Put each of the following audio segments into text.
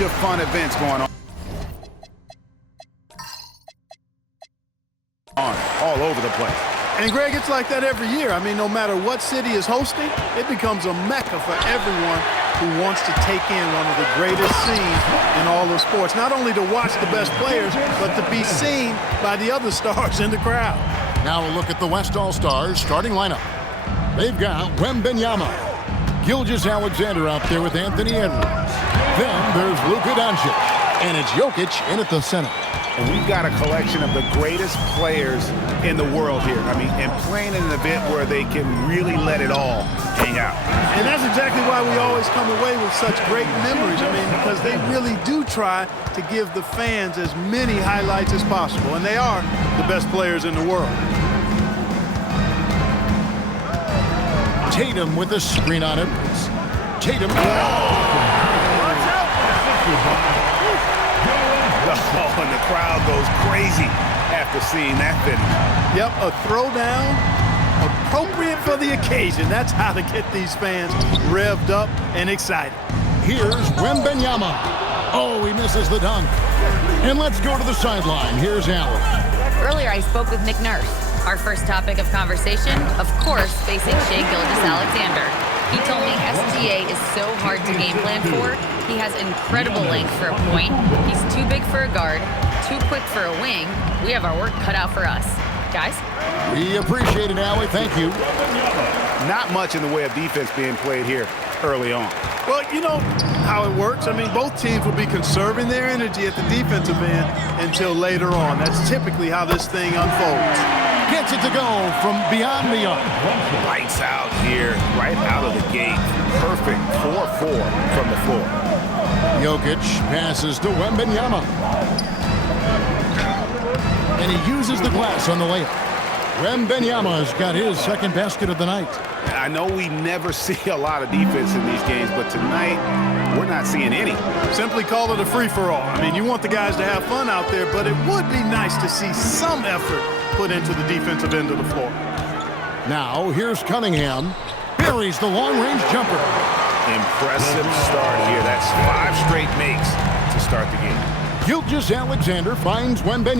bunch of fun events going on all over the place. And Greg, it's like that every year. I mean, no matter what city is hosting, it becomes a mecca for everyone who wants to take in one of the greatest scenes in all of sports. Not only to watch the best players, but to be seen by the other stars in the crowd. Now a look at the West All-Stars starting lineup. They've got WEMBY, Gilgeous-Alexander out there with Anthony Edwards. Then there's Luka Doncic, and it's Jokic in at the center. And we've got a collection of the greatest players in the world here. I mean, and playing in an event where they can really let it all hang out. And that's exactly why we always come away with such great memories. I mean, because they really do try to give the fans as many highlights as possible. And they are the best players in the world. Tatum with a screen on Edwards. Tatum. Oh, and the crowd goes crazy after seeing that finish. Yep, a throwdown appropriate for the occasion. That's how to get these fans revved up and excited. Here's WEMBY. Oh, he misses the dunk. And let's go to the sideline. Here's Allen. Earlier, I spoke with Nick Nurse. Our first topic of conversation, of course, facing Shai Gilgeous-Alexander. He told me SGA is so hard to game plan for. He has incredible length for a point. He's too big for a guard, too quick for a wing. We have our work cut out for us. Guys? We appreciate it, Allie. Thank you. Not much in the way of defense being played here early on. Well, you know how it works. I mean, both teams will be conserving their energy at the defensive end until later on. That's typically how this thing unfolds. Gets it to go from beyond the arc. Lights out here, right out of the gate. Perfect 4-4 from the floor. Jokic passes to WEMBY. And he uses the glass on the layup. WEMBY's got his second basket of the night. I know we never see a lot of defense in these games, but tonight we're not seeing any. Simply call it a free-for-all. I mean, you want the guys to have fun out there, but it would be nice to see some effort put into the defensive end of the floor. Now, here's Cunningham. Buries the long-range jumper. Impressive start here. That's 5 straight makes to start the game. Gilgeous-Alexander finds WEMBY.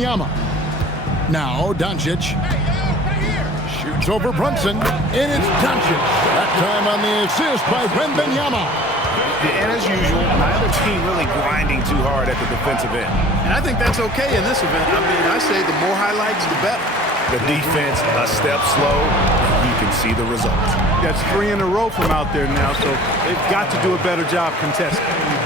Now, Doncic. Shoots over Brunson, and it's Doncic. That time on the assist by WEMBY. And as usual, neither team really grinding too hard at the defensive end. And I think that's okay in this event. I mean, I say the more highlights, the better. The defense a step slow, you can see the results. That's 3 in a row from out there now, so they've got to do a better job contesting.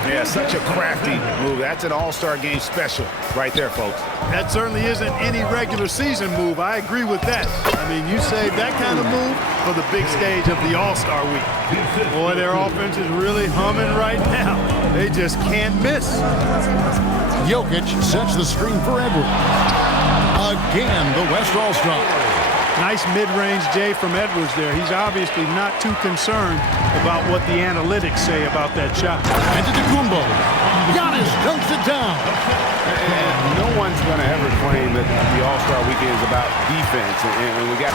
Yeah, such a crafty move. That's an all-star game special right there, folks. That certainly isn't any regular season move. I agree with that. I mean, you save that kind of move for the big stage of the All-Star Week. Boy, their offense is really humming right now. They just can't miss. Jokic sets the screen for Edwards. Again, the West All-Star. Nice mid-range J from Edwards there. He's obviously not too concerned about what the analytics say about that shot. And to Kumbo. Giannis dunks it down. And no one's going to ever claim that the All-Star Weekend is about defense. And we got...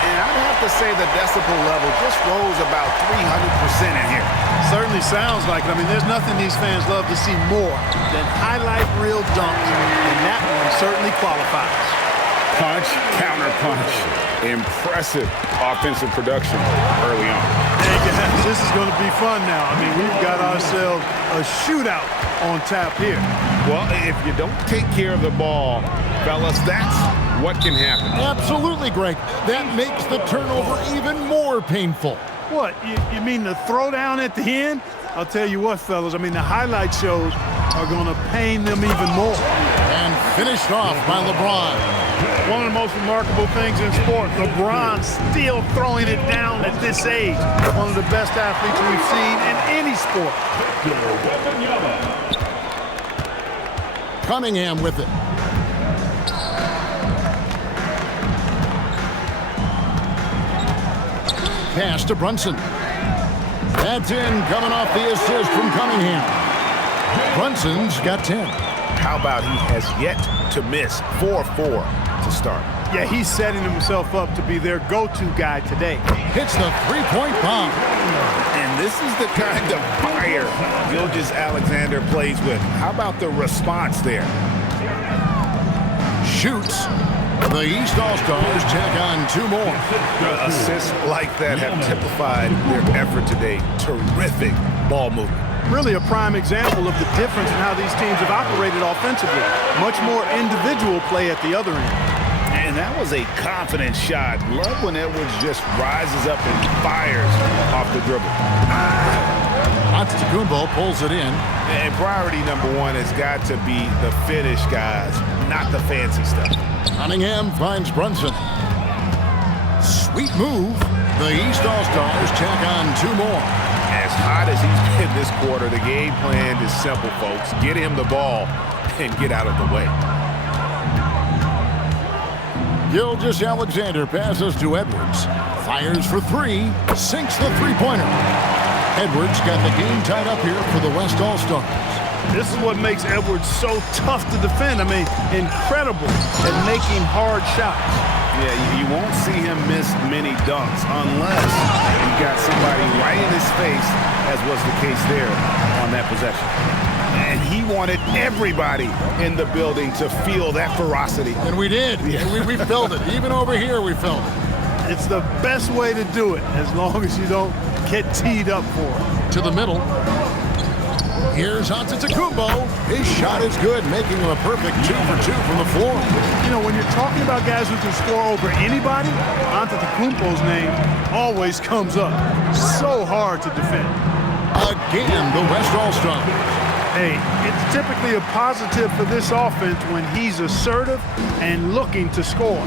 And I'd have to say the decibel level just rose about 300% in here. Certainly sounds like it. I mean, there's nothing these fans love to see more than highlight reel dunks. And that one certainly qualifies. Punch, counter punch. Impressive offensive production early on. Hey guys, this is going to be fun now. I mean, we've got ourselves a shootout on tap here. Well, if you don't take care of the ball, fellas, that's what can happen. Absolutely, Greg. That makes the turnover even more painful. What, you mean the throwdown at the end? I'll tell you what, fellas, I mean, the highlight shows are going to pain them even more. And finished off by LeBron. One of the most remarkable things in sport, LeBron still throwing it down at this age. One of the best athletes we've seen in any sport. Cunningham with it. Pass to Brunson. That's in, coming off the assist from Cunningham. Brunson's got 10. How about he has yet to miss 4-4 to start? Yeah, he's setting himself up to be their go-to guy today. Hits the three-point bomb. And this is the kind of fire Gilgeous-Alexander plays with. How about the response there? Shoots. The East All-Stars tack on 2 more. Assists like that have typified their effort today. Terrific ball movement. Really a prime example of the difference in how these teams have operated offensively. Much more individual play at the other end. And that was a confident shot. Love when Edwards just rises up and fires off the dribble. Antetokounmpo pulls it in. And priority number 1 has got to be the finish, guys, not the fancy stuff. Cunningham finds Brunson. Sweet move. The East All-Stars tack on 2 more. As hot as he's been this quarter, the game plan is simple, folks. Get him the ball and get out of the way. Gilgeous-Alexander passes to Edwards. Fires for 3. Sinks the three-pointer. Edwards got the game tied up here for the West All-Stars. This is what makes Edwards so tough to defend. I mean, incredible at making hard shots. Yeah, you won't see him miss many dunks unless you got somebody right in his face, as was the case there on that possession. And he wanted everybody in the building to feel that ferocity. And we did. Yeah. We felt it. Even over here, we felt it. It's the best way to do it, as long as you don't get teed up for it. To the middle. Here's Antetokounmpo. His shot is good, making him a perfect 2 for 2 from the floor. You know, when you're talking about guys who can score over anybody, Antetokounmpo's name always comes up. So hard to defend. Again, the West All-Stars. Hey, it's typically a positive for this offense when he's assertive and looking to score.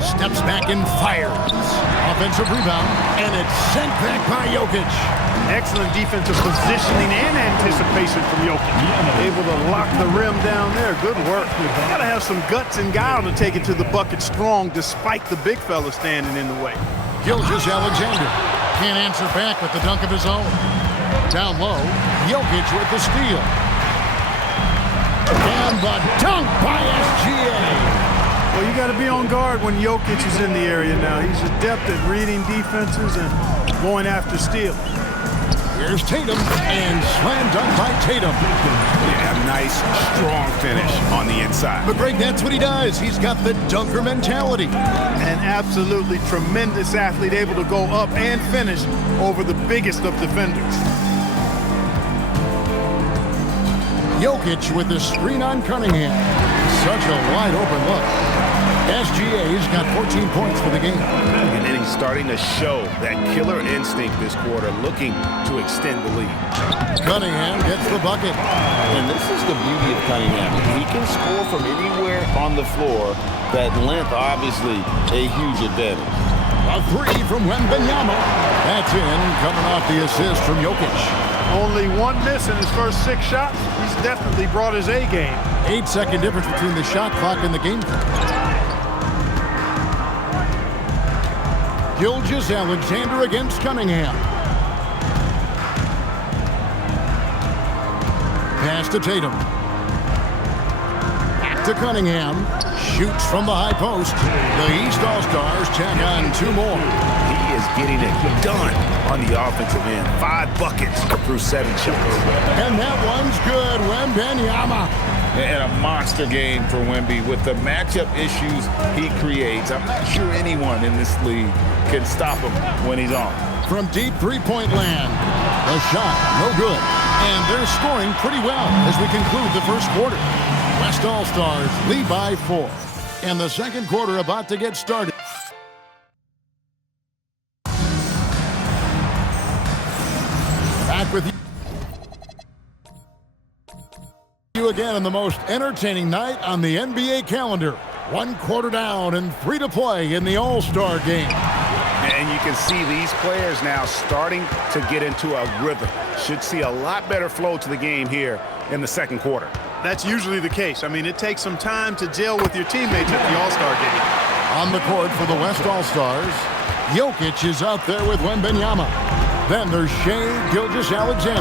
Steps back and fires. Offensive rebound, and it's sent back by Jokic. Excellent defensive positioning and anticipation from Jokic. Able to lock the rim down there. Good work. Got to have some guts and guile to take it to the bucket strong despite the big fella standing in the way. Gilgeous-Alexander can't answer back with the dunk of his own. Down low, Jokic with the steal. And the dunk by SGA. Well, you got to be on guard when Jokic is in the area now. He's adept at reading defenses and going after steals. Here's Tatum, and slam dunk by Tatum. Yeah, nice, strong finish on the inside. But Greg, that's what he does. He's got the dunker mentality. An absolutely tremendous athlete, able to go up and finish over the biggest of defenders. Jokic with the screen on Cunningham. Such a wide open look. SGA's got 14 points for the game. And then he's starting to show that killer instinct this quarter, looking to extend the lead. Cunningham gets the bucket. And this is the beauty of Cunningham. He can score from anywhere on the floor. That length, obviously, a huge advantage. A 3 from Wembanyama. That's in, coming off the assist from Jokic. Only 1 miss in his first 6 shots. He's definitely brought his A game. 8-second difference between the shot clock and the game clock. Gilgeous-Alexander against Cunningham. Pass to Tatum. Back to Cunningham. Shoots from the high post. The East All-Stars tack on 2 more. He is getting it done on the offensive end. 5 buckets through 7 shots. And that one's good. Wembanyama. And a monster game for Wemby with the matchup issues he creates. I'm not sure anyone in this league can stop him when he's on. From deep three-point land. The shot, no good. And they're scoring pretty well as we conclude the first quarter. West All-Stars lead by 4. And the second quarter about to get started. Back with you again on the most entertaining night on the NBA calendar. 1 quarter down and 3 to play in the All-Star game. And you can see these players now starting to get into a rhythm. Should see a lot better flow to the game here in the second quarter. That's usually the case. I mean, it takes some time to gel with your teammates at the All-Star game. On the court for the West All-Stars, Jokic is out there with Wembanyama. Then there's Shai Gilgeous-Alexander.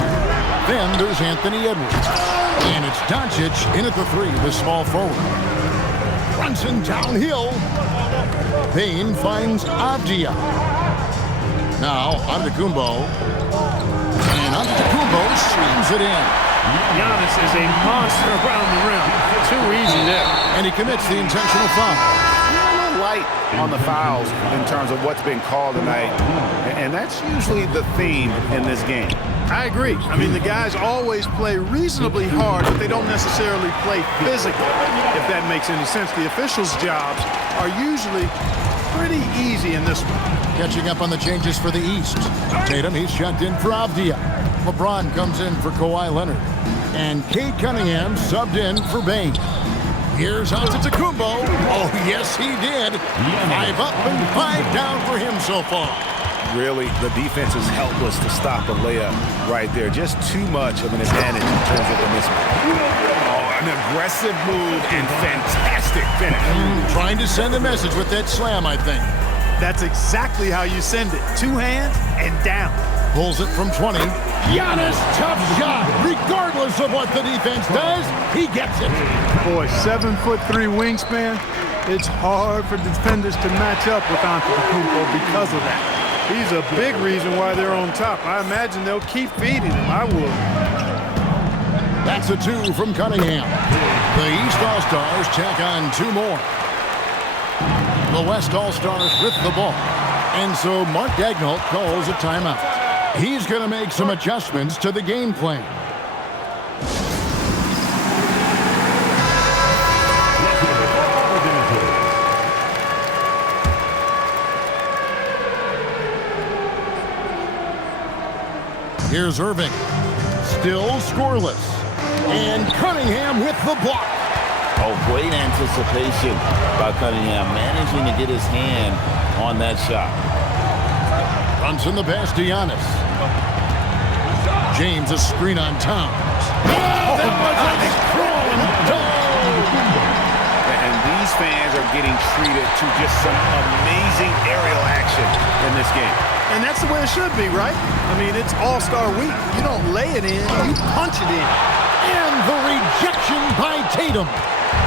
Then there's Anthony Edwards. And it's Doncic in at the 3, the small forward. Brunson downhill. Payne finds Avdia. Now, Antetokounmpo. And Antetokounmpo slams it in. Giannis is a monster around the rim. Too easy there. And he commits the intentional foul. Light on the fouls in terms of what's been called tonight, and that's usually the theme in this game. I agree. I mean, the guys always play reasonably hard, but they don't necessarily play physically, if that makes any sense. The officials' jobs are usually pretty easy in this one. Catching up on the changes for the East. Tatum, he's checked in for Avdia. LeBron comes in for Kawhi Leonard. And Cade Cunningham subbed in for Bane. Here's Antetokounmpo. Oh, yes, he did. 5 up and 5 down for him so far. Really, the defense is helpless to stop the layup right there. Just too much of an advantage in terms of the mismatch. Oh, an aggressive move and fantastic finish. Trying to send a message with that slam, I think. That's exactly how you send it. 2 hands and down. Pulls it from 20. Giannis, tough shot. Regardless of what the defense does, he gets it. Boy, 7'3" wingspan. It's hard for defenders to match up with Antetokounmpo because of that. He's a big reason why they're on top. I imagine they'll keep feeding him. I would. That's a 2 from Cunningham. The East All-Stars tack on 2 more. The West All-Stars with the ball. And so Mark Daigneault calls a timeout. He's going to make some adjustments to the game plan. Here's Irving. Still scoreless. And Cunningham with the block. Oh, great anticipation by Cunningham, managing to get his hand on that shot. Brunson the pass to Giannis. James a screen on Towns. Oh, that was a strong dunk! And these fans are getting treated to just some amazing aerial action in this game. And that's the way it should be, right? I mean, it's All-Star Week. You don't lay it in, you punch it in. And the rejection by Tatum.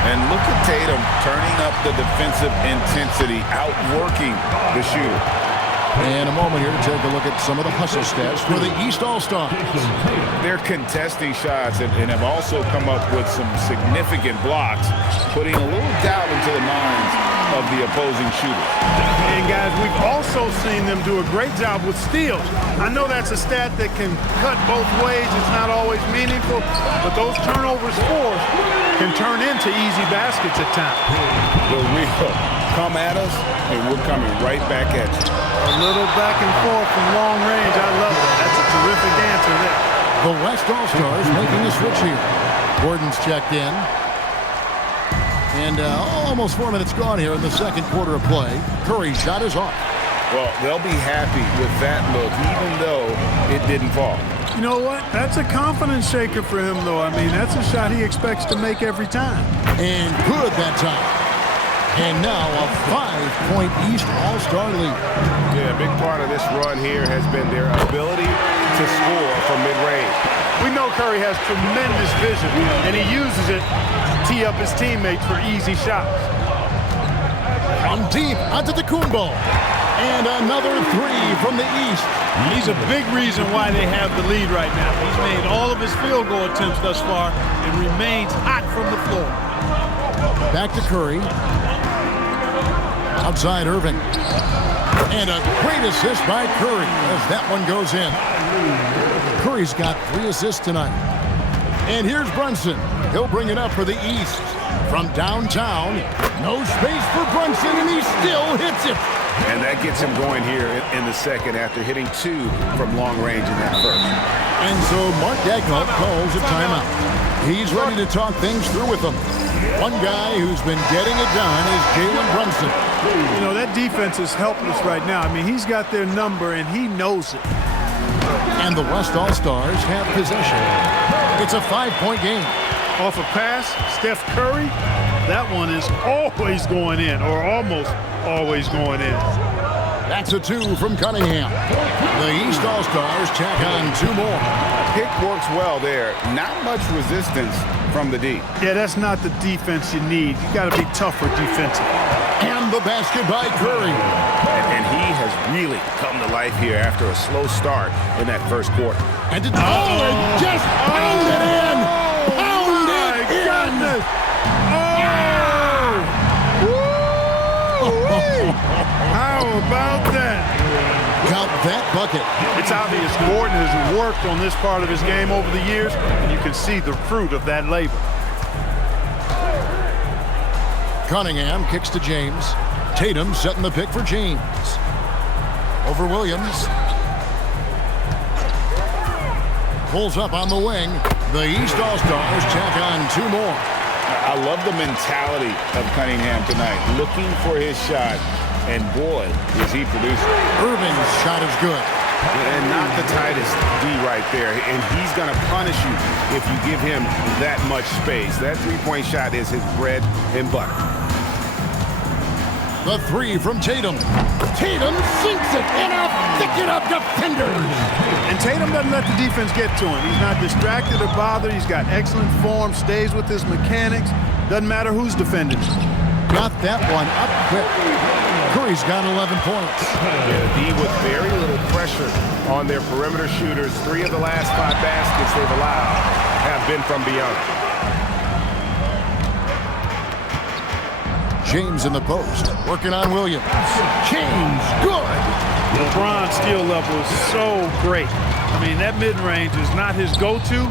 And look at Tatum turning up the defensive intensity, outworking the shooter. And a moment here to take a look at some of the hustle stats for the East All-Stars. They're contesting shots and have also come up with some significant blocks, putting a little doubt into the minds of the opposing shooters. And guys, we've also seen them do a great job with steals. I know that's a stat that can cut both ways. It's not always meaningful, but those turnovers forced can turn into easy baskets at times. The real come at us, and we're coming right back at you. A little back and forth from long range. I love it. That's a terrific answer there. The West All-Stars making a switch here. Gordon's checked in. And almost 4 minutes gone here in the second quarter of play. Curry's shot is off. Well, they'll be happy with that look, even though it didn't fall. You know what? That's a confidence shaker for him, though. I mean, that's a shot he expects to make every time. And good that time. And now a 5-point East All-Star lead. Yeah, a big part of this run here has been their ability to score from mid-range. We know Curry has tremendous vision, and he uses it to tee up his teammates for easy shots. From deep onto the Antetokounmpo. And another 3 from the East. He's a big reason why they have the lead right now. He's made all of his field goal attempts thus far and remains hot from the floor. Back to Curry. Outside Irving. And a great assist by Curry as that one goes in. Curry's got 3 assists tonight. And here's Brunson. He'll bring it up for the East. From downtown, no space for Brunson, and he still hits it. And that gets him going here in the second after hitting 2 from long range in that first. And so Mark Daigneault calls a timeout. He's ready to talk things through with them. One guy who's been getting it done is Jalen Brunson. You know, that defense is helpless right now. I mean, he's got their number, and he knows it. And the West All-Stars have possession. It's a 5-point game. Off a pass, Steph Curry, that one is always going in, or almost always going in. That's a 2 from Cunningham. The East All-Stars tack on 2 more. Pick works well there. Not much resistance from the D. Yeah, that's not the defense you need. You got to be tougher defensively. And the basket by Curry. And he has really come to life here after a slow start in that first quarter. And it just pounded in. Pounded in. Goodness. How about that? Count that bucket. It's obvious Gordon has worked on this part of his game over the years, and you can see the fruit of that labor. Cunningham kicks to James. Tatum setting the pick for James. Over Williams. Pulls up on the wing. The East All-Stars tack on 2 more. I love the mentality of Cunningham tonight, looking for his shot, and boy, is he producing. Irving's shot is good. And not the tightest D right there. And he's going to punish you if you give him that much space. That three-point shot is his bread and butter. The 3 from Tatum. Tatum sinks it in a thicket of defenders. And Tatum doesn't let the defense get to him. He's not distracted or bothered. He's got excellent form, stays with his mechanics. Doesn't matter who's defending him. Got that one up quick. Curry's got 11 points. Yeah, D with very little pressure on their perimeter shooters. 3 of the last 5 baskets they've allowed have been from beyond. James in the post, working on Williams. James, good. LeBron's steal level is so great. I mean, that mid-range is not his go-to,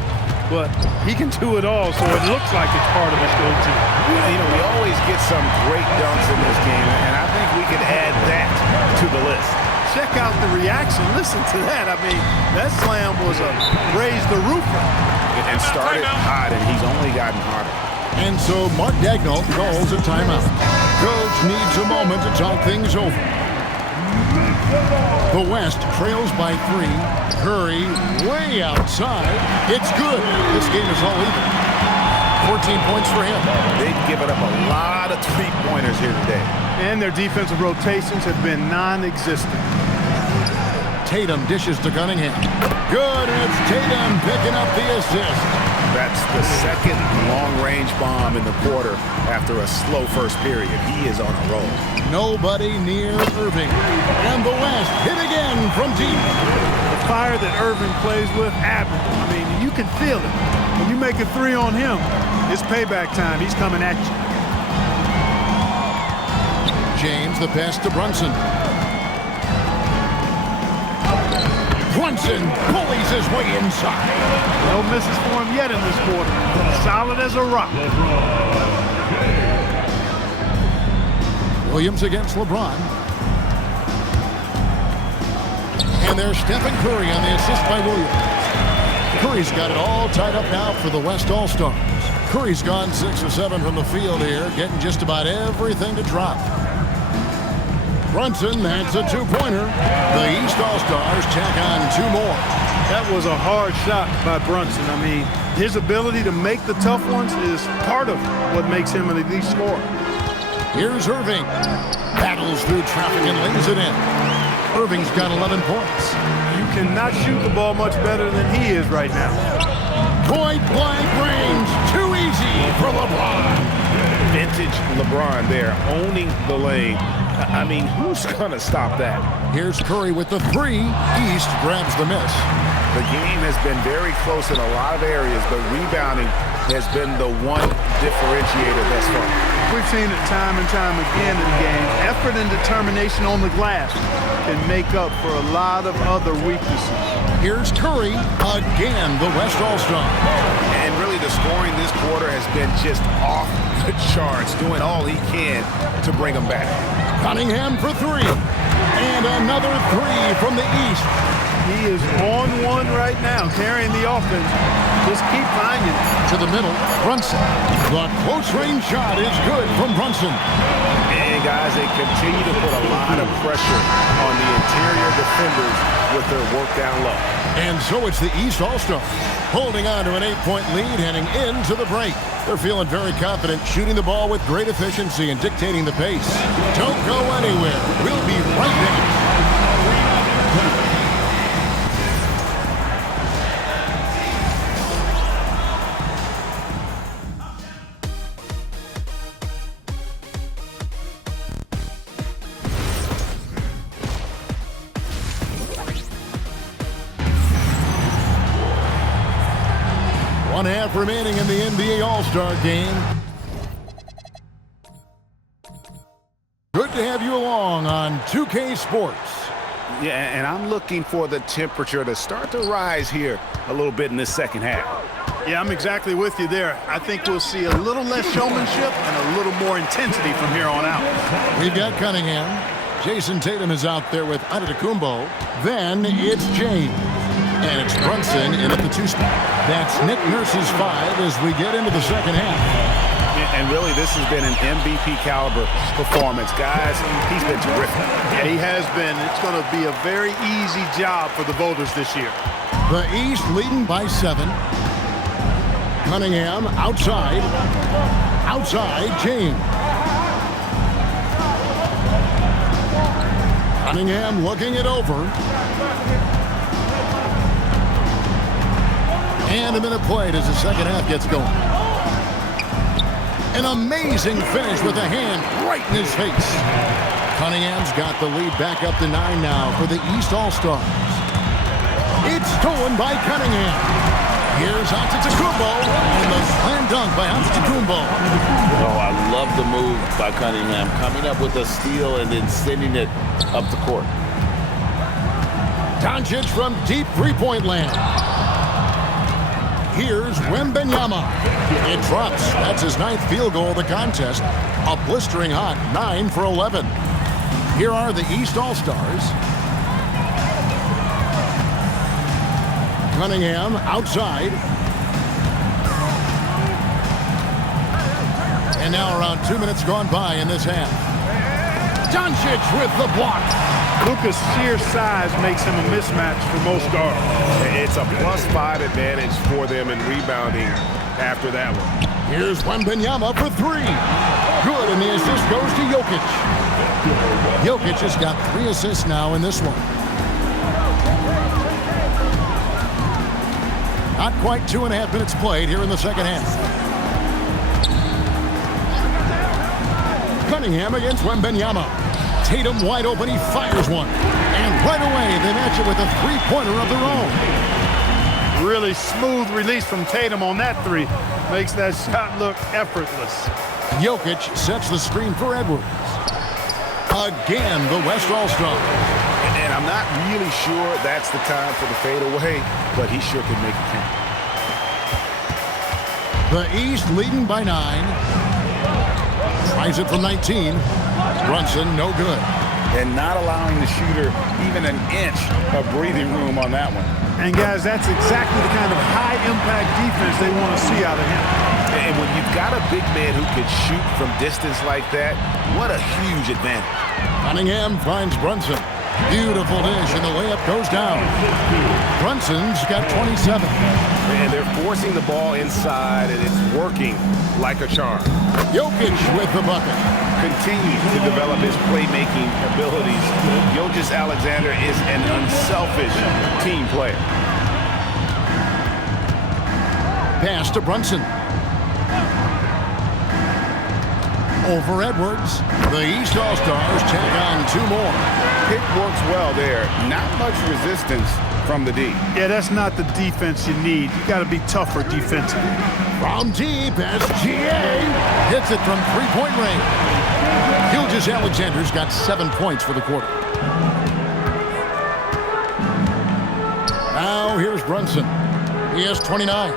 but he can do it all, so it looks like it's part of his go-to. You know, we always get some great dunks in this game, and I think we can add that to the list. Check out the reaction. Listen to that. I mean, that slam was a raise the roofer. And started hot, and he's only gotten harder. And so Mark Daigneault calls a timeout. Coach needs a moment to talk things over. The West trails by 3. Curry way outside. It's good. This game is all even. 14 points for him. They've given up a lot of three-pointers here today. And their defensive rotations have been non-existent. Tatum dishes to Cunningham. Good, and it's Tatum picking up the assist. That's the second long-range bomb in the quarter after a slow first period. He is on a roll. Nobody near Irving. And the West hit again from deep. The fire that Irving plays with, admirable. I mean, you can feel it. When you make a 3 on him, it's payback time. He's coming at you. James, the pass to Brunson. Brunson pulleys his way inside. No misses for him yet in this quarter. Solid as a rock. Williams against LeBron. And there's Stephen Curry on the assist by Williams. Curry's got it all tied up now for the West All-Stars. Curry's gone 6 of 7 from the field here, getting just about everything to drop. Brunson, that's a 2-pointer. The East All-Stars tack on 2 more. That was a hard shot by Brunson. I mean, his ability to make the tough ones is part of what makes him an elite scorer. Here's Irving. Battles through traffic and lays it in. Irving's got 11 points. You cannot shoot the ball much better than he is right now. Point blank range. Too easy for LeBron. Vintage LeBron there, owning the lane. I mean, who's going to stop that? Here's Curry with the 3. East grabs the miss. The game has been very close in a lot of areas, but rebounding has been the one differentiator thus far. We've seen it time and time again in the game. Effort and determination on the glass can make up for a lot of other weaknesses. Here's Curry, again, the West All-Star. And really the scoring this quarter has been just off the charts, doing all he can to bring them back. Cunningham for 3. And another 3 from the East. He is on one right now, carrying the offense. Just keep finding it. To the middle, Brunson. The close-range shot is good from Brunson. And guys, they continue to put a lot of pressure on the interior defenders with their work down low. And so it's the East All-Stars holding on to an 8-point lead heading into the break. They're feeling very confident, shooting the ball with great efficiency and dictating the pace. Don't go anywhere. We'll be right back. 1/2 remaining in the NBA All-Star game. Good to have you along on 2K Sports. Yeah, and I'm looking for the temperature to start to rise here a little bit in this second half. Yeah, I'm exactly with you there. I think we'll see a little less showmanship and a little more intensity from here on out. We've got Cunningham. Jason Tatum is out there with Antetokounmpo. Then it's James. And it's Brunson in at the 2 spot. That's Nick Nurse's 5 as we get into the second half. And really, this has been an MVP caliber performance. Guys, he's been terrific. Yeah, he has been. It's going to be a very easy job for the voters this year. The East leading by 7. Cunningham outside. Outside, James. Cunningham looking it over. And a minute played as the second half gets going. An amazing finish with a hand right in his face. Cunningham's got the lead back up to 9 now for the East All-Stars. It's stolen by Cunningham. Here's Antetokounmpo, and the slam dunk by Antetokounmpo. Oh, I love the move by Cunningham, coming up with a steal and then sending it up the court. Doncic from deep three-point land. Here's Wembanyama. It drops. That's his 9th field goal of the contest. A blistering hot 9 for 11. Here are the East All-Stars. Cunningham outside. And now around 2 minutes gone by in this half. Doncic with the block. Luka's sheer size makes him a mismatch for most guards. It's a +5 advantage for them in rebounding after that one. Here's Wembanyama for 3. Good, and the assist goes to Jokic. Jokic has got 3 assists now in this one. Not quite 2.5 minutes played here in the second half. Cunningham against Wembanyama. Tatum wide open, he fires one. And right away, they match it with a three-pointer of their own. Really smooth release from Tatum on that 3. Makes that shot look effortless. Jokic sets the screen for Edwards. Again, the West All-Star. And I'm not really sure that's the time for the fadeaway, but he sure could make it count. The East leading by 9. Tries it from 19. Brunson, no good. And not allowing the shooter even an inch of breathing room on that one. And guys, that's exactly the kind of high-impact defense they want to see out of him. And when you've got a big man who can shoot from distance like that, what a huge advantage. Cunningham finds Brunson. Beautiful dish, and the layup goes down. Brunson's got 27. And they're forcing the ball inside, and it's working like a charm. Jokic with the bucket. Continues to develop his playmaking abilities. Gilgeous Alexander is an unselfish team player. Pass to Brunson. Over Edwards. The East All-Stars tack on 2 more. Pick works well there. Not much resistance from the D. Yeah, that's not the defense you need. You got to be tougher defensively. From deep, SGA hits it from three-point range. Gilgeous Alexander's got 7 points for the quarter. Now here's Brunson. He has 29.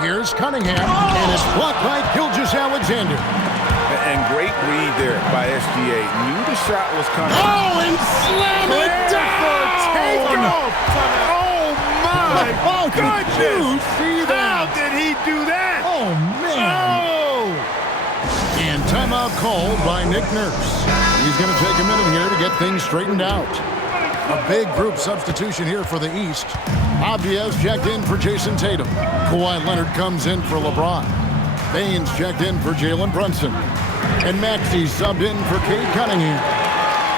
Here's Cunningham, and it's blocked by Gilgeous Alexander. And great read there by SGA. Knew the shot was coming. Oh, and slam it down! Oh, my Did you see that? How did he do that? Oh, man. Oh! And timeout called by Nick Nurse. He's going to take a minute here to get things straightened out. A big group substitution here for the East. Obvious checked in for Jason Tatum. Kawhi Leonard comes in for LeBron. Baines checked in for Jalen Brunson. And Maxey subbed in for Cade Cunningham.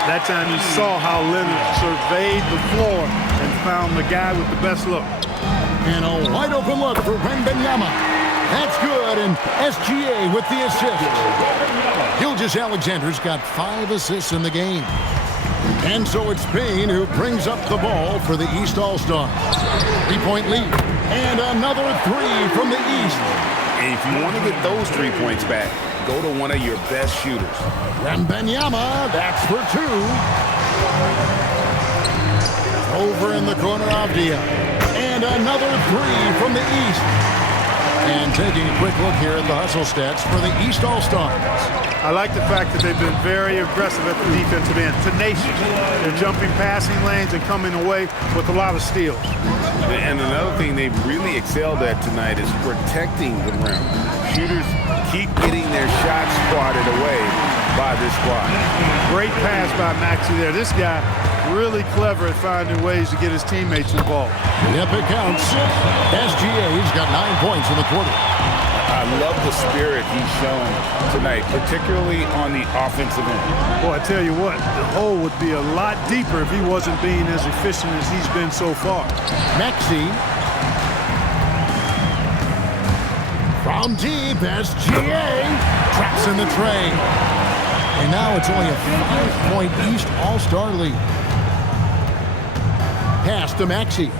That time you saw how Leonard surveyed the floor and found the guy with the best look. And a wide open look for Wembanyama. That's good, and SGA with the assist. Gilgeous Alexander's got 5 assists in the game. And so it's Payne who brings up the ball for the East All-Stars. 3-point lead. And another three from the East. And if you want to get those 3 points back, go to one of your best shooters. Wembanyama, that's for two. Over in the corner of Dia. And another three from the East. And taking a quick look here at the hustle stats for the East All-Stars. I like the fact that they've been very aggressive at the defensive end. Tenacious. They're jumping passing lanes and coming away with a lot of steals. And another thing they've really excelled at tonight is protecting the rim. Shooters keep getting their shots swatted away by this squad. Great pass by Maxey there. This guy really clever at finding ways to get his teammates involved. Yep, it counts. SGA's got 9 points in the quarter. I love the spirit he's shown tonight, particularly on the offensive end. Boy, I tell you what, the hole would be a lot deeper if he wasn't being as efficient as he's been so far. Maxey. From deep, SGA traps in the tray. And now it's only a 5-point East All-Star lead. Pass to Maxey.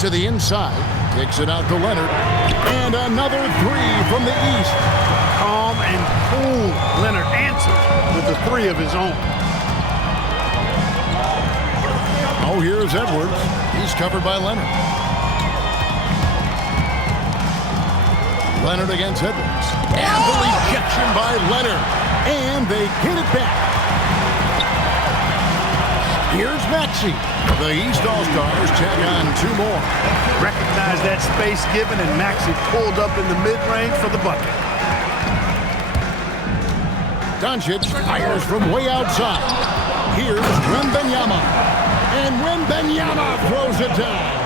To the inside. Kicks it out to Leonard. And another three from the East. Calm and cool. Leonard answers with a three of his own. Oh, here's Edwards. He's covered by Leonard. Leonard against Edwards. And the rejection by Leonard. And they get it back. Here's Maxey. The East All-Stars check on two more. Recognize that space given, and Maxey pulled up in the mid-range for the bucket. Doncic fires from way outside. Here's Wembanyama. And Wembanyama throws it down.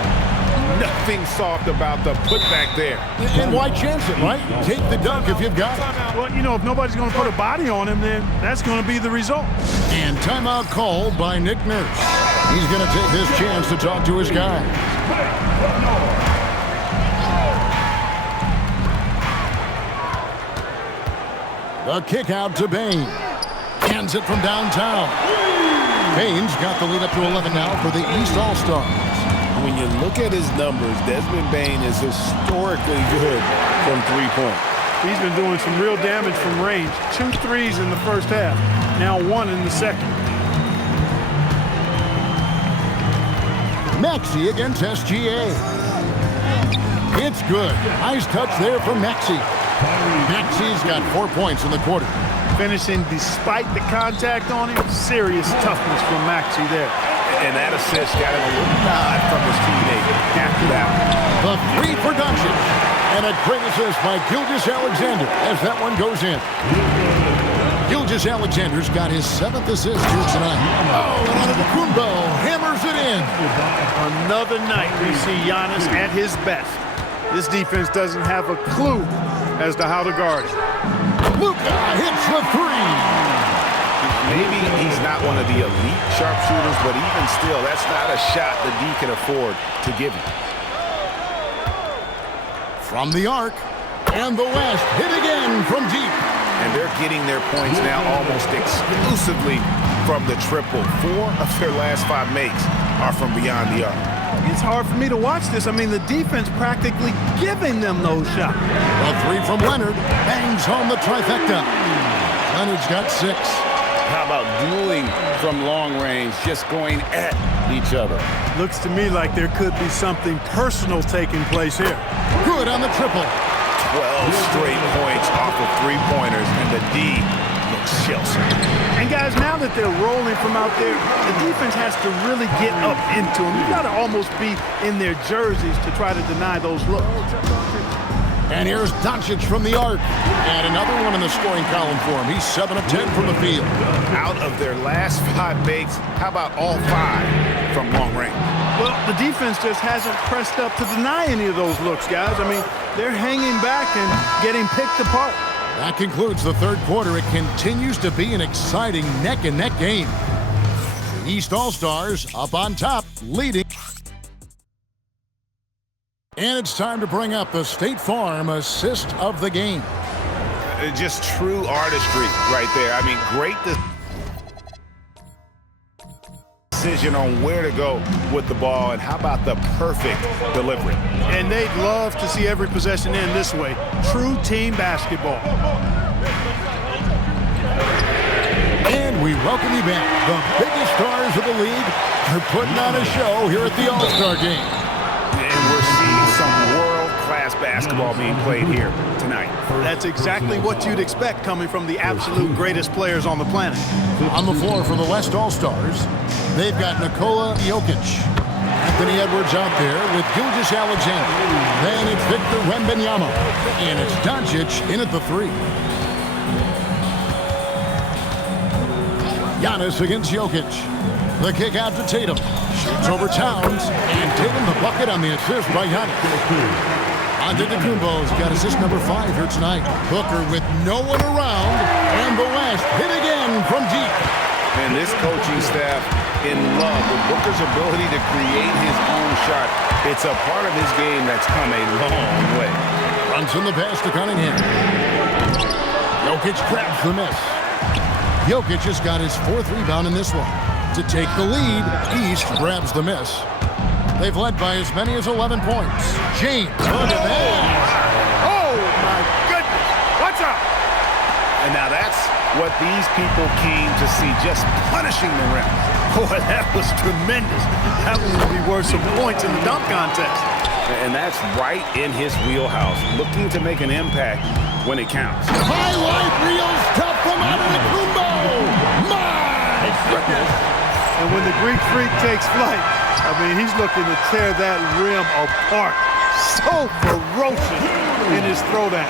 Nothing soft about the putback there. And why chance it, right? Take the dunk if you've got it. Well, you know, if nobody's going to put a body on him, then that's going to be the result. And timeout called by Nick Nurse. He's going to take this chance to talk to his guys. The kick out to Bane. Hands it from downtown. Bane's got the lead up to 11 now for the East All-Stars. When you look at his numbers, Desmond Bane is historically good from three-point. He's been doing some real damage from range. 2 threes in the first half, now 1 in the second. Maxey against SGA. It's good. Nice touch there from Maxey. Maxey's got 4 points in the quarter. Finishing despite the contact on him. Serious toughness from Maxey there. And that assist got him a little nod from his teammate after that. The three for Doncic. And a great assist by Gilgeous-Alexander as that one goes in. Gilgeous-Alexander's got his 7th assist here tonight. Oh, and Antetokounmpo hammers it in. Another night we see Giannis at his best. This defense doesn't have a clue as to how to guard it. Luka hits the three. Maybe he's not one of the elite sharpshooters, but even still, that's not a shot the D can afford to give him. From the arc, and the West hit again from deep. And they're getting their points now almost exclusively from the triple. 4 of their last 5 makes are from beyond the arc. It's hard for me to watch this. I mean, the defense practically giving them those shots. A three from Leonard bangs home the trifecta. Leonard's got 6. How about dueling from long range, just going at each other? Looks to me like there could be something personal taking place here. Good on the triple. 12 straight points off of three-pointers, and the D looks Chelsea. And guys, now that they're rolling from out there, the defense has to really get up into them. You got to almost be in their jerseys to try to deny those looks. And here's Doncic from the arc. And another one in the scoring column for him. He's 7 of 10 from the field. Out of their last 5 makes, how about all 5 from long range? Well, the defense just hasn't pressed up to deny any of those looks, guys. I mean, they're hanging back and getting picked apart. That concludes the third quarter. It continues to be an exciting neck-and-neck game. The East All-Stars up on top, leading. And it's time to bring up the State Farm assist of the game. Just true artistry right there. I mean, great. decision on where to go with the ball, and how about the perfect delivery? And they'd love to see every possession end this way. True team basketball. And we welcome you back. The biggest stars of the league are putting on a show here at the All-Star Game. And we're seeing some world-class basketball being played here tonight. That's exactly what you'd expect coming from the absolute greatest players on the planet. On the floor for the West All-Stars, they've got Nikola Jokic. Anthony Edwards out there with Gilgeous Alexander. Then it's Victor Wembanyama. And it's Doncic in at the 3. Giannis against Jokic. The kick out to Tatum. Shoots over Towns. And Tatum the bucket on the assist by Giannis. Antetokounmpo's got assist number 5 here tonight. Booker with no one around. And the West hit again from deep. And this coaching staff in love with Booker's ability to create his own shot. It's a part of his game that's come a long way. Brunson the pass to Cunningham. Jokic grabs the miss. Jokic has got his 4th rebound in this one. To take the lead, East grabs the miss. They've led by as many as 11 points. James, look at that. Oh, my goodness. What's up? And now that's what these people came to see, just punishing the rim. Boy, that was tremendous. That one will be worth some points in the dunk contest. And that's right in his wheelhouse, looking to make an impact when it counts. Highlight reels tough from Antetokounmpo. My goodness. And when the Greek Freak takes flight, I mean, he's looking to tear that rim apart. So ferocious in his throwdown.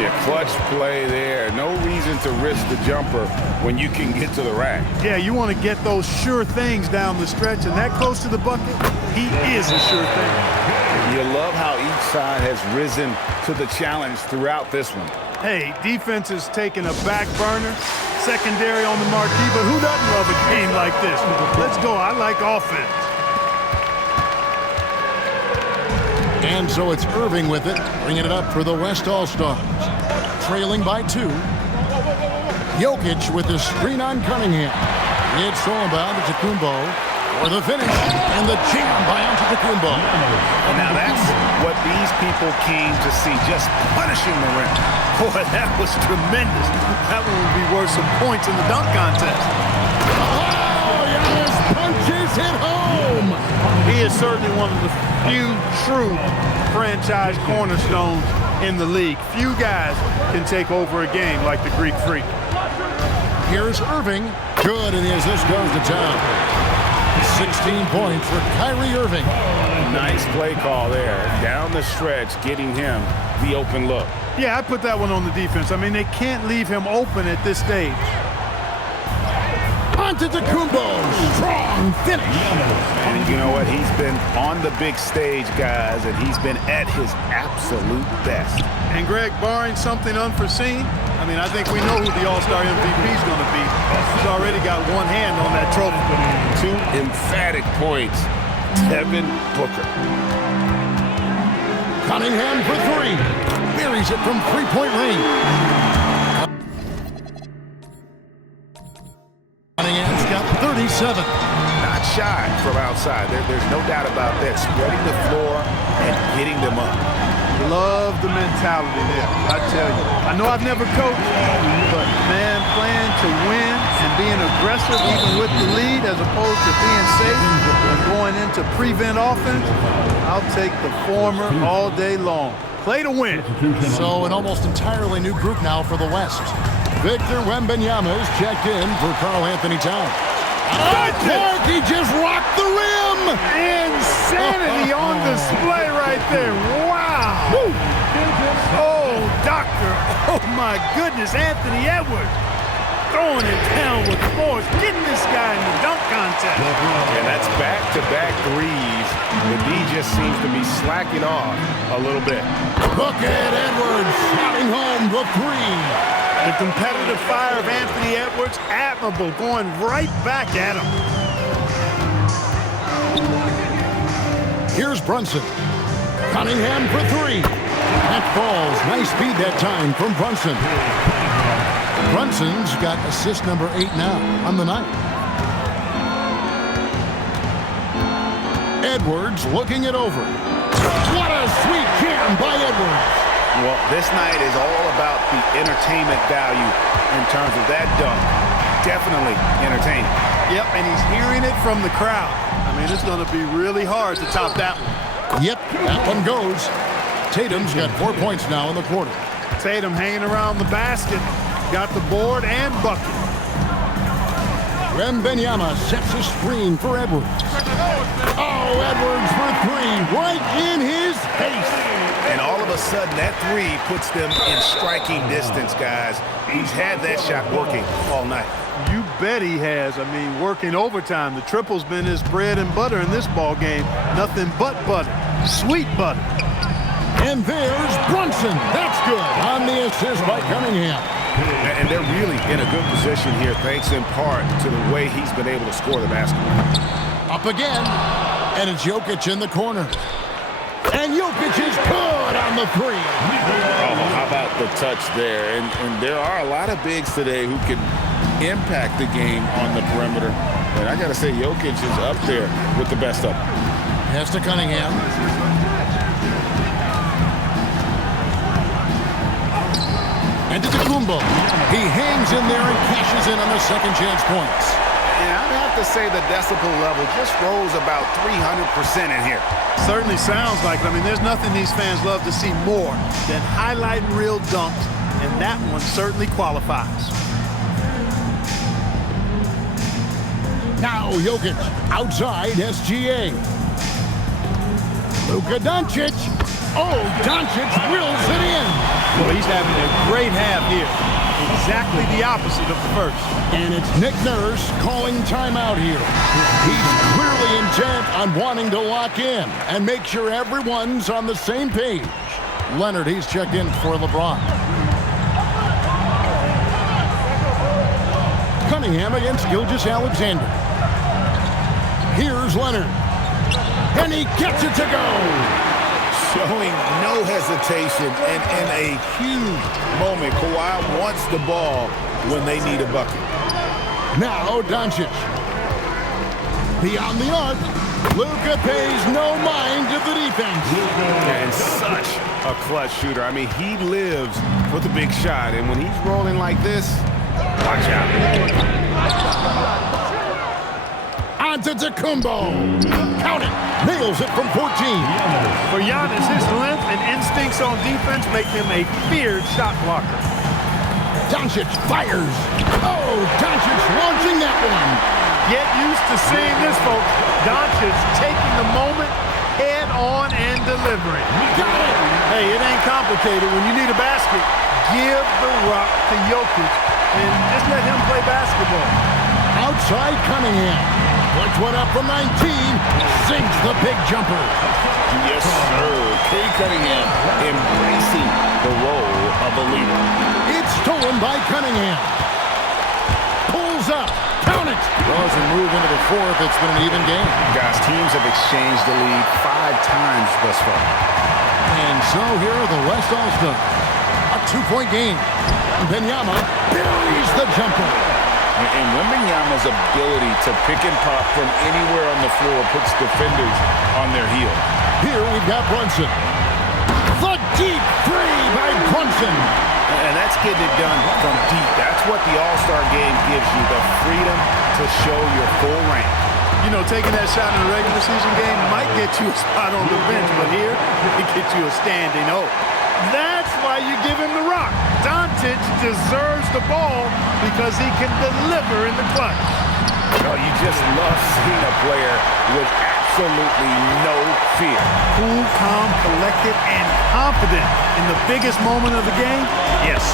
Yeah, clutch play there. No reason to risk the jumper when you can get to the rack. Yeah, you want to get those sure things down the stretch, and that close to the bucket, he is a sure thing. You love how each side has risen to the challenge throughout this one. Hey, defense is taking a back burner, secondary on the marquee, but who doesn't love a game like this? Let's go. I like offense. And so it's Irving with it, bringing it up for the West All-Stars. Trailing by 2. Jokic with the screen on Cunningham. It's stolen by Antetokounmpo for the finish, and the jam by Antetokounmpo. And now that's what these people came to see, just punishing the rim. Boy, that was tremendous. That one will be worth some points in the dunk contest. Oh, Giannis punches it home. He is certainly one of the few true franchise cornerstones in the league. Few guys can take over a game like the Greek Freak. Here's Irving. Good, and the assist goes to town. 16 points for Kyrie Irving. Nice play call there. Down the stretch, getting him the open look. Yeah, I put that one on the defense. I mean, they can't leave him open at this stage. Antetokounmpo, strong finish. And you know what? He's been on the big stage, guys, and he's been at his absolute best. And Greg, barring something unforeseen, I mean, I think we know who the All-Star MVP is going to be. He's already got one hand on that trophy. 2 emphatic points. Devin Booker. Cunningham for 3. Buries it from 3-point range. Cunningham's got 37. Not shy from outside. There's no doubt about that. Spreading the floor and getting them up. Love the mentality there, I tell you. I know I've never coached, but man, playing to win and being aggressive even with the lead as opposed to being safe and going into prevent offense, I'll take the former all day long. Play to win. So an almost entirely new group now for the West. Victor Wembanyama is checked in for Karl Anthony Towns. Clark, he just rocked the rim! Insanity on display right there. Wow. Woo. Oh, doctor. Oh, my goodness. Anthony Edwards throwing it down with force, getting this guy in the dunk contest. And that's back-to-back threes. The D just seems to be slacking off a little bit. Look at Edwards shotting home the 3. The competitive fire of Anthony Edwards, admirable, going right back at him. Here's Brunson. Cunningham for 3. That falls. Nice speed that time from Brunson. Brunson's got assist number 8 now on the night. Edwards looking it over. What a sweet jam by Edwards. Well, this night is all about the entertainment value in terms of that dunk. Definitely entertaining. Yep, and he's hearing it from the crowd. I mean, it's going to be really hard to top that one. Yep, that one goes. Tatum's got 4 points now in the quarter. Tatum hanging around the basket. Got the board and bucket. Wembanyama sets a screen for Edwards. Oh, Edwards for three, right in his face. And all of a sudden, that three puts them in striking distance, guys. He's had that shot working all night. You bet he has. I mean, working overtime. The triple's been his bread and butter in this ball game. Nothing but butter. Sweet butter. And there's Brunson. That's good on the assist by Cunningham. And they're really in a good position here, thanks in part to the way he's been able to score the basketball. Up again, and it's Jokic in the corner. And Jokic is good on the three. Oh, how about the touch there? And there are a lot of bigs today who can impact the game on the perimeter. And I got to say, Jokic is up there with the best of them. Pass to Cunningham. And to Kumbo. He hangs in there and cashes in on the second chance points. And I'd have to say the decibel level just rose about 300% in here. Certainly sounds like it. I mean, there's nothing these fans love to see more than highlighting real dunks, and that one certainly qualifies. Now Jokic outside SGA. Luka Doncic. Oh, Doncic wills it in. Well, he's having a great half here. Exactly the opposite of the first. And it's Nick Nurse calling timeout here. He's clearly intent on wanting to lock in and make sure everyone's on the same page. Leonard, he's checked in for LeBron. Cunningham against Gilgeous-Alexander. Here's Leonard. And he gets it to go. Showing no hesitation and in a huge moment. Kawhi wants the ball when they need a bucket. Now Doncic. Beyond the arc. Luka pays no mind to the defense. And such a clutch shooter. I mean, he lives for the big shot. And when he's rolling like this, watch out. Antetokounmpo. Count it. Nails it from 14. For Giannis, his length and instincts on defense make him a feared shot blocker. Doncic fires. Oh, Doncic launching that one. Get used to seeing this, folks. Doncic taking the moment head on and delivering. Got it. Hey, it ain't complicated. When you need a basket, give the rock to Jokic and just let him play basketball. Outside Cunningham. Puts one up from 19. Sinks the big jumper. Yes, sir. Kay Cunningham embracing the role of a leader. It's stolen by Cunningham. Pulls up. Count it. Draws and move into the fourth. It's been an even game. Guys, teams have exchanged the lead 5 times thus far. And so here are the West All-Stars. A 2-point game. Wembanyama buries the jumper. And Wembanyama's ability to pick and pop from anywhere on the floor puts defenders on their heel. Here we've got Brunson. The deep three by Brunson. And that's getting it done from deep. That's what the All-Star game gives you, the freedom to show your full range. You know, taking that shot in a regular season game might get you a spot on the bench, but here, it gets you a standing O. That's why you give him the rock. Doncic deserves the ball because he can deliver in the clutch. Oh, you just love seeing a player with absolutely no fear. Cool, calm, collected, and confident in the biggest moment of the game? Yes.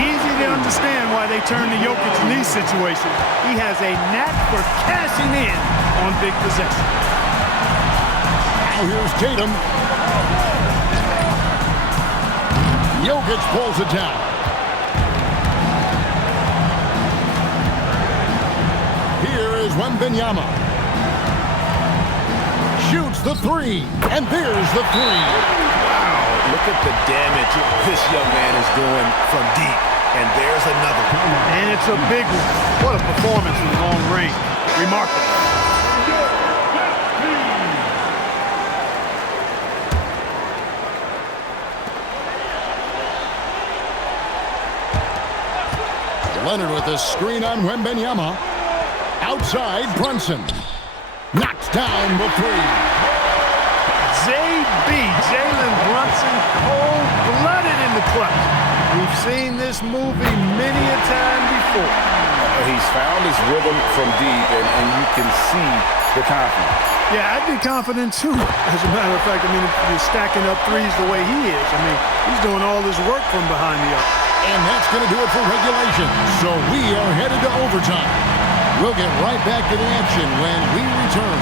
Easy to understand why they turn to Jokic in these situations. He has a knack for cashing in on big possessions. Now here's Tatum. Jokic pulls it down. Here is Wembanyama. Shoots the three, and there's the three. Wow, look at the damage this young man is doing from deep. And there's another one. And it's a big one. What a performance in long range. Remarkable. Leonard with a screen on Wembenyama. Outside, Brunson. Knocks down the three. JB, Jalen Brunson, cold-blooded in the clutch. We've seen this movie many a time before. He's found his rhythm from deep, and you can see the confidence. Yeah, I'd be confident too. As a matter of fact, I mean, if you're stacking up threes the way he is, I mean, he's doing all this work from behind the arc. And that's going to do it for regulation. So we are headed to overtime. We'll get right back to the action when we return.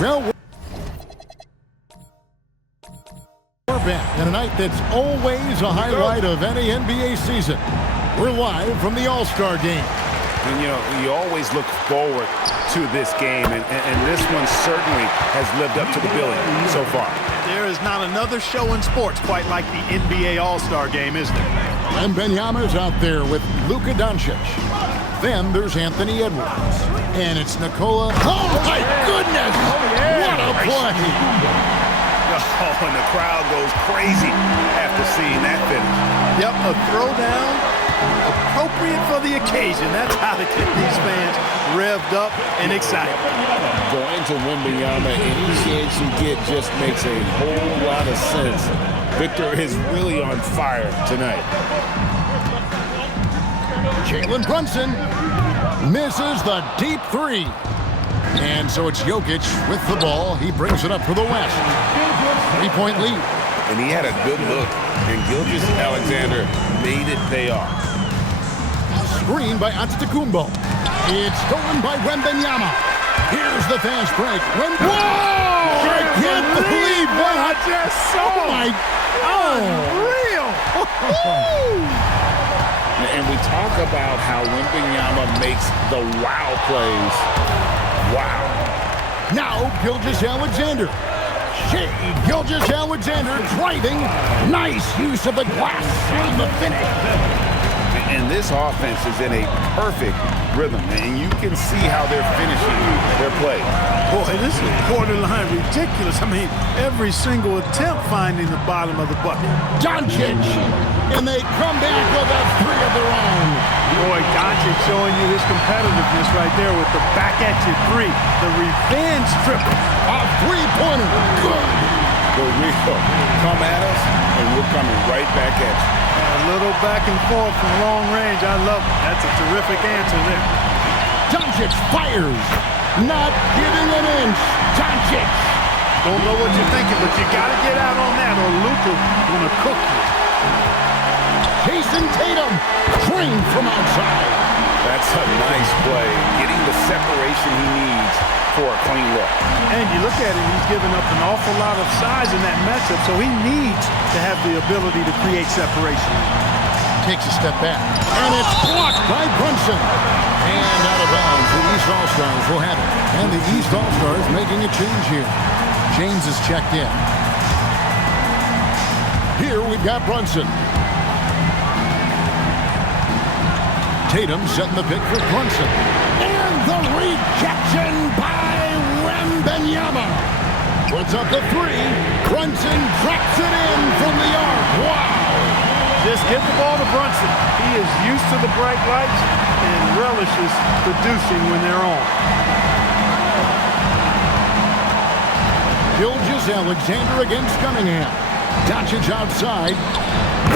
Well, we're back in a night that's always a highlight of any NBA season. We're live from the All-Star game. And, you know, you always look forward to this game, and this one certainly has lived up to the billing so far. There is not another show in sports quite like the NBA All-Star game, is there? And Wembanyama's out there with Luka Doncic. Then there's Anthony Edwards. And it's Nikola. Oh, my goodness! What a play! Oh, and the crowd goes crazy after seeing that finish. Yep, a throwdown appropriate for the occasion. That's how to get these fans revved up and excited. Going to Wembenyama, any chance you get just makes a whole lot of sense. Victor is really on fire tonight. Jalen Brunson misses the deep three. And so it's Jokic with the ball. He brings it up for the West. 3-point lead. And he had a good look, and Gilgeous-Alexander made it pay off. Screen by Antetokounmpo. It's stolen by Wembenyama. Here's the fast break. Whoa! I can't believe what I just saw. Oh, my. Unreal. And we talk about how Wembenyama makes the wow plays. Wow. Now Gilgeous-Alexander. Gilgeous-Alexander driving. Nice use of the glass on the finish. And this offense is in a perfect rhythm, and you can see how they're finishing their play. Boy, this is borderline ridiculous. I mean, every single attempt finding the bottom of the bucket. Doncic, and they come back with a three of their own. Boy, Doncic showing you his competitiveness right there with the back-at-you three. The revenge triple. A three-pointer. Good. The real come at us, and we're coming right back at you. A little back and forth from long range. I love it. That's a terrific answer there. Doncic fires. Not giving an inch. Doncic. Don't know what you're thinking, but you got to get out on that or Luka gonna cook you. Jason Tatum. Trained from outside. That's a nice play, getting the separation he needs for a clean look. And you look at him, he's given up an awful lot of size in that matchup, so he needs to have the ability to create separation. Takes a step back. And it's blocked by Brunson. And out of bounds, the East All-Stars will have it. And the East All-Stars making a change here. James is checked in. Here we've got Brunson. Tatum setting the pick for Brunson. And the rejection by Wembenyama. Puts up the three. Brunson drops it in from the arc. Wow. Just get the ball to Brunson. He is used to the bright lights and relishes producing when they're on. Gilgeous-Alexander against Cunningham. Doncic outside.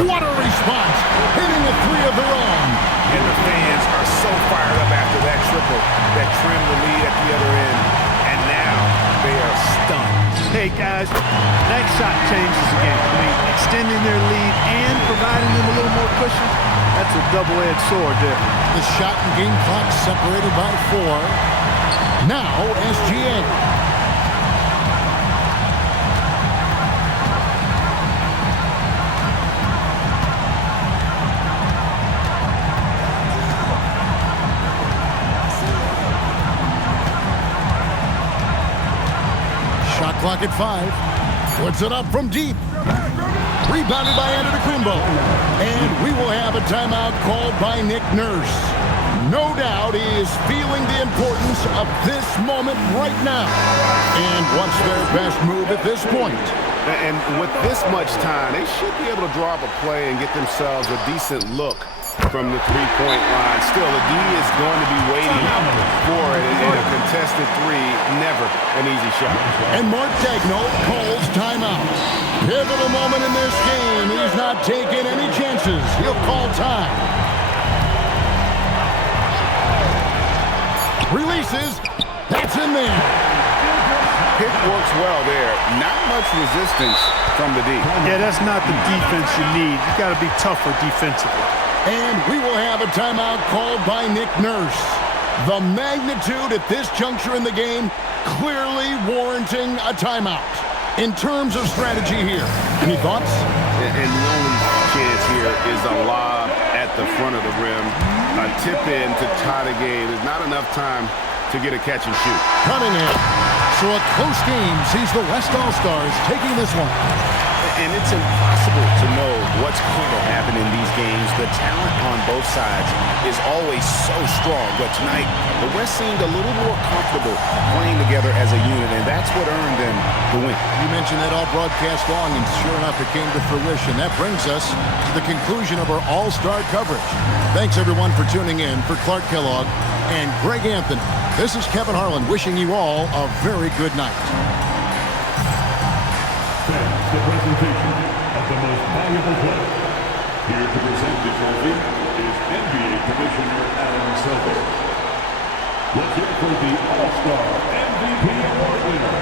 What a response. Hitting a three of their own. And the fans are so fired up after that triple that trimmed the lead at the other end. And now they are stunned. Hey, guys, that shot changes the game. I mean, extending their lead and providing them a little more cushion, that's a double-edged sword there. The shot and game clock separated by 4. Now SGA. Shot clock at 5. Puts it up from deep. Rebounded by Antetokounmpo. And we will have a timeout called by Nick Nurse. No doubt he is feeling the importance of this moment right now. And what's their best move at this point? And with this much time, they should be able to draw up a play and get themselves a decent look from the three-point line. Still, the D is going to be waiting for it, and a contested three, never an easy shot. And Mark Daigneault calls timeout. Pivotal moment in this game. He's not taking any chances. He'll call time. Releases. That's in there. Pick works well there. Not much resistance from the D. Yeah, that's not the defense you need. You got to be tougher defensively. And we will have a timeout called by Nick Nurse. The magnitude at this juncture in the game clearly warranting a timeout. In terms of strategy here, any thoughts? And the only chance here is a lob at the front of the rim. A tip in to tie the game. There's not enough time to get a catch and shoot. Cunningham. So a close game sees the West All-Stars taking this one. And it's impossible to know what's going to happen in these games. The talent on both sides is always so strong. But tonight, the West seemed a little more comfortable playing together as a unit, and that's what earned them the win. You mentioned that all broadcast long, and sure enough, it came to fruition. That brings us to the conclusion of our All-Star coverage. Thanks, everyone, for tuning in. For Clark Kellogg and Greg Anthony, this is Kevin Harlan wishing you all a very good night. That's the presentation of the most valuable player. Here to present the trophy is NBA Commissioner Adam Silver. Let's hear for the All-Star MVP Award winner,